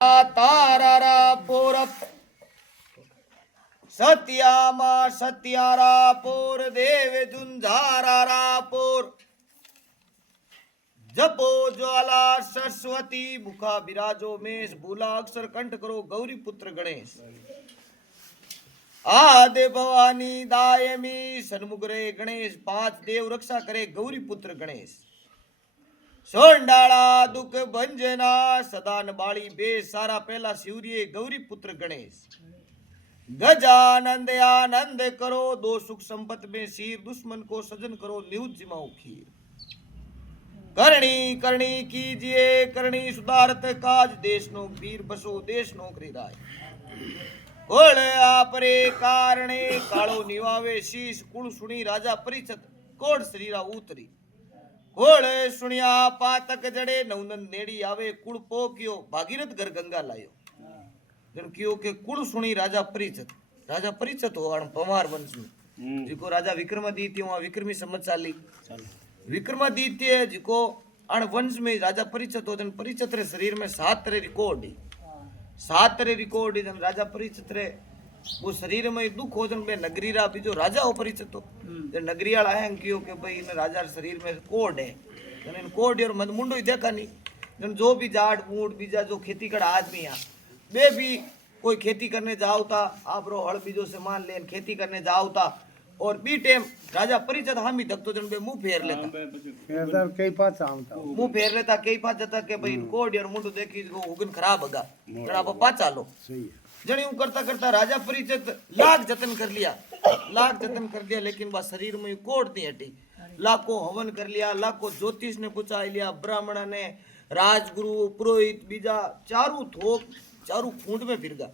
तारारा पोरप सत्यामा सत्यारा पोर देव झुंझारारा पोर जपो ज्वाला सरस्वती मुखा विराजो मेष भूला अक्षर कंठ करो गौरी पुत्र गणेश आदि भवानी दायमी सन्मुख रे गणेश पांच देव रक्षा करे गौरी पुत्र गणेश सोंडाला दुख भंजना सदान बाड़ी बेस सारा पहला शिवरिये गौरी पुत्र गणेश गजानंद आनंद करो दो सुख संपत में शीर दुश्मन को सजन करो न्यूज जिमाओ खीर करणी करणी कीजिए करणी सुधारत काज देश नो वीर बसो देश नौकरी राय कोल आपरे कारणे कालो निवावे शीश कुल सुनी राजा परिचत कोड श्रीरा उतरी कोल सुनिया पातक जड़े नवनंद नेड़ी आवे कुल पोक्यो भागीरथ घर गंगा लायो जन कियो के कुल सुनी राजा परिचत हो अण पवार वंश में जिको राजा विक्रमादित्य वहां विक्रमी संवत्सरी विक्रमादित्य जिको अण वंश में राजा परिचत हो जन परिचत रे शरीर में 7 रिकॉर्ड जन राजा परिचत रे वो शरीर में दुख हो जन बे नगरी रा बीजो राजा हो परिचत हो जन नगरी वाला है कियो के भाई इन राजा शरीर में कोड है जन इन कोड और मद मुंडो ही देखा नहीं जन जो भी जाट मूड बीजा जो खेती कर आदमी है बे भी कोई खेती करने जाओ था आप रो हल बीजो से मान लेन खेती करने जाओ था और बी टाइम राजा परिचत हामी धक्तो जन बे मुंह फेर लेता कई पास आमता मुंह फेर लेता कई पास जता के भाई कोड और मुंडो देखी को उगन खराब होगा जरा आप पाचा लो सही है जन यूं करता करता राजा परिचत लाख जतन कर लिया लेकिन बा शरीर में कोड नहीं हटी लाखों हवन कर लिया लाखों ज्योतिष ने पूछा लिया ब्राह्मण ने राजगुरु पुरोहित बीजा चारू खूंट में फिर गया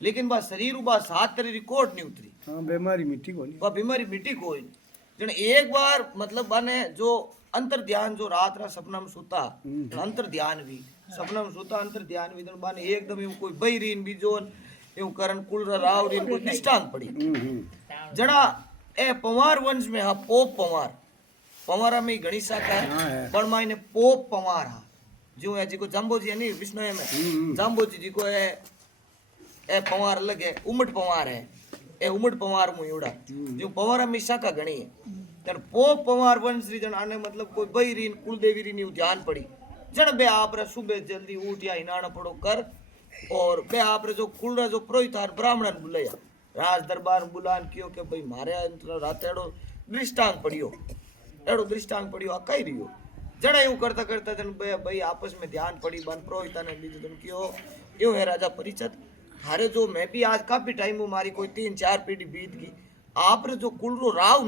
लेकिन बा शरीर बा 7 रिकॉर्ड नहीं उतरी हां बीमारी मिट्टी को नहीं बा बीमारी मिट्टी को जन एक बार मतलब बाने जो अंतर ध्यान जो रात रा सपना में सोता अंतर ध्यान भी सपना में सोता अंतर ध्यान भी जन बाने एकदम यूं कोई बहिरीन बीजोन यूं करण कुल राव रीन कोई निष्ठांग पड़ी जड़ा ए पवार वंश में हा पोप पवारा में घणी शाखा है पण मायने पोप पवार हा जो है जिको जांबोजी है नहीं विष्णु है में जांबोजी जी को है ए पवार अलग है उमट पवार है ए उमट पवार मुयोड़ा जो पवारा में शाखा घणी है जन पोप पवार वंश री जन आने मतलब कोई बहिरीन कुलदेवी री नी ध्यान पड़ी जन बे आप रे सुबह जल्दी उठ या हिनाना पड़ो कर और बे आप रे जो कुल रा जो पुरोहित ब्राह्मण बुलाया राज दरबार बुलान कियो के भाई मारे रात एड़ो दृष्टांत पड़ियो अकाई रियो जड़ा यूं करता करता जन भाई आपस में ध्यान पड़ी बन पुरोहित ने बीज जन कियो यो है राजा परिचत हारे जो मैं भी आज काफी टाइम हमारी कोई 3-4 पीढ़ी बीत गई आप रे जो कुलरो राव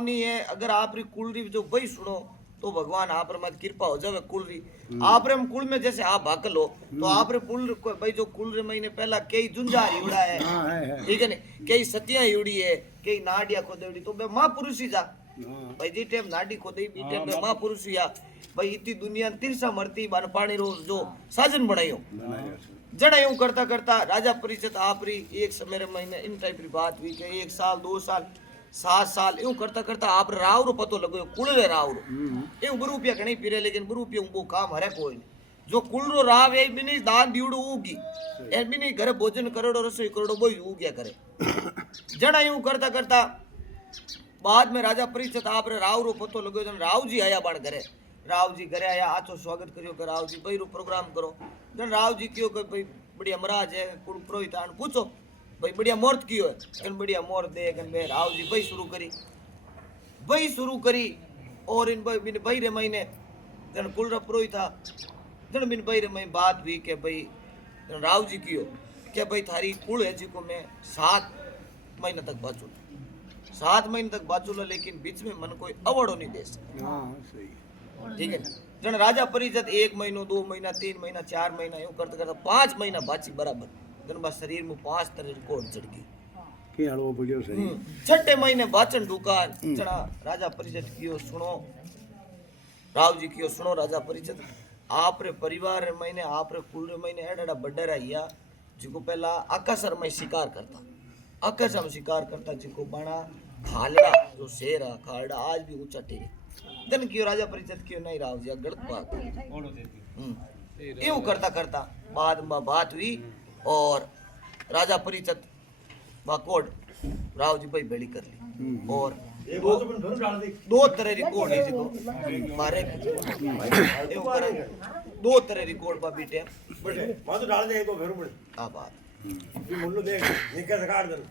नहीं है अगर आप री कुल री जो भाई सुनो तो भगवान आप रे मत कृपा हो जावे कुल री आप रे कुल में जैसे आप भाकल हो तो आप रे कुल भाई जो कुल रे महीने पहला कई जुंजा युड़ा है ठीक है नहीं कई सतिया युड़ी है कई नाडिया खोदेड़ी तो बे महापुरुष ही जा भाई जी टाइम नाडी खोदई बी टाइम बे महापुरुष या भाई इतनी दुनिया तिरसा मरती बन पानी रोज जो साजन बनायो जड़ा यूं करता करता राजा परिचत आप री एक समय रे महीने इन टाइप री बात हुई के 1 साल 2 साल 7 साल यूं करता करता आप राव रो पतो लगो कुल रे राव रो यूं गुरुपिया घणी पीरे लेकिन गुरुपिया वो काम हरे कोई जो कुल रो राव ए बिनी दान दीवड़ो उगी ए बिनी घरे भोजन करोड़ो रसोई करोड़ो बोई उग्या करे जड़ा यूं करता करता बाद में राजा परिचत आप रे राव रो पतो लगो जन राव जी आया बाण घरे राव जी घरे आया आचो स्वागत करियो के राव जी भाई रो प्रोग्राम करो जन राव जी कियो के भाई बढ़िया महाराज है कुल पुरोहित आन पूछो भाई बढ़िया मोर्त कियो है कन बढ़िया मोर दे कन बे राव जी भाई शुरू करी और इन भाई रे महीने जन कुल रा पुरोहित था जन बिन भाई रे महीने बात हुई के भाई जन राव जी कियो के भाई थारी कुल है जिको मैं 7 महीने तक बाचू 7 महीने तक बाचू लेकिन बीच में मन कोई अवड़ो नहीं दे सकता हां सही ठीक है जन राजा परिचत 1 महीनो 2 महीना 3 महीना 4 महीना यूं करता करता 5 महीना बाची बराबर जन बा शरीर में 5 तरह रिकॉर्ड चढ़ गई के हलवो पड़ियो सही 6 महीने बाचन दुकान जना राजा परिचत कियो सुनो राव जी कियो सुनो राजा परिचत आप रे परिवार रे महीने आप रे कुल रे महीने एड़ा बड्डा रहिया जिको पहला आकाशर में शिकार करता जिको बाणा खालड़ा जो शेर है खालड़ा आज भी ऊंचा टेरे जन कियो राजा परिचत कियो नहीं राव जी गलत बात यूं करता करता बाद में बात हुई और राजा परिचत कोड राव जी भाई बेड़ी कर ली और दो तरह रिकॉर्ड है जिको मारे यूं करे दो तरह रिकॉर्ड पर बीटे मां तो डाल दे तो फिर आ बात मुल्लू देख निकल काट दे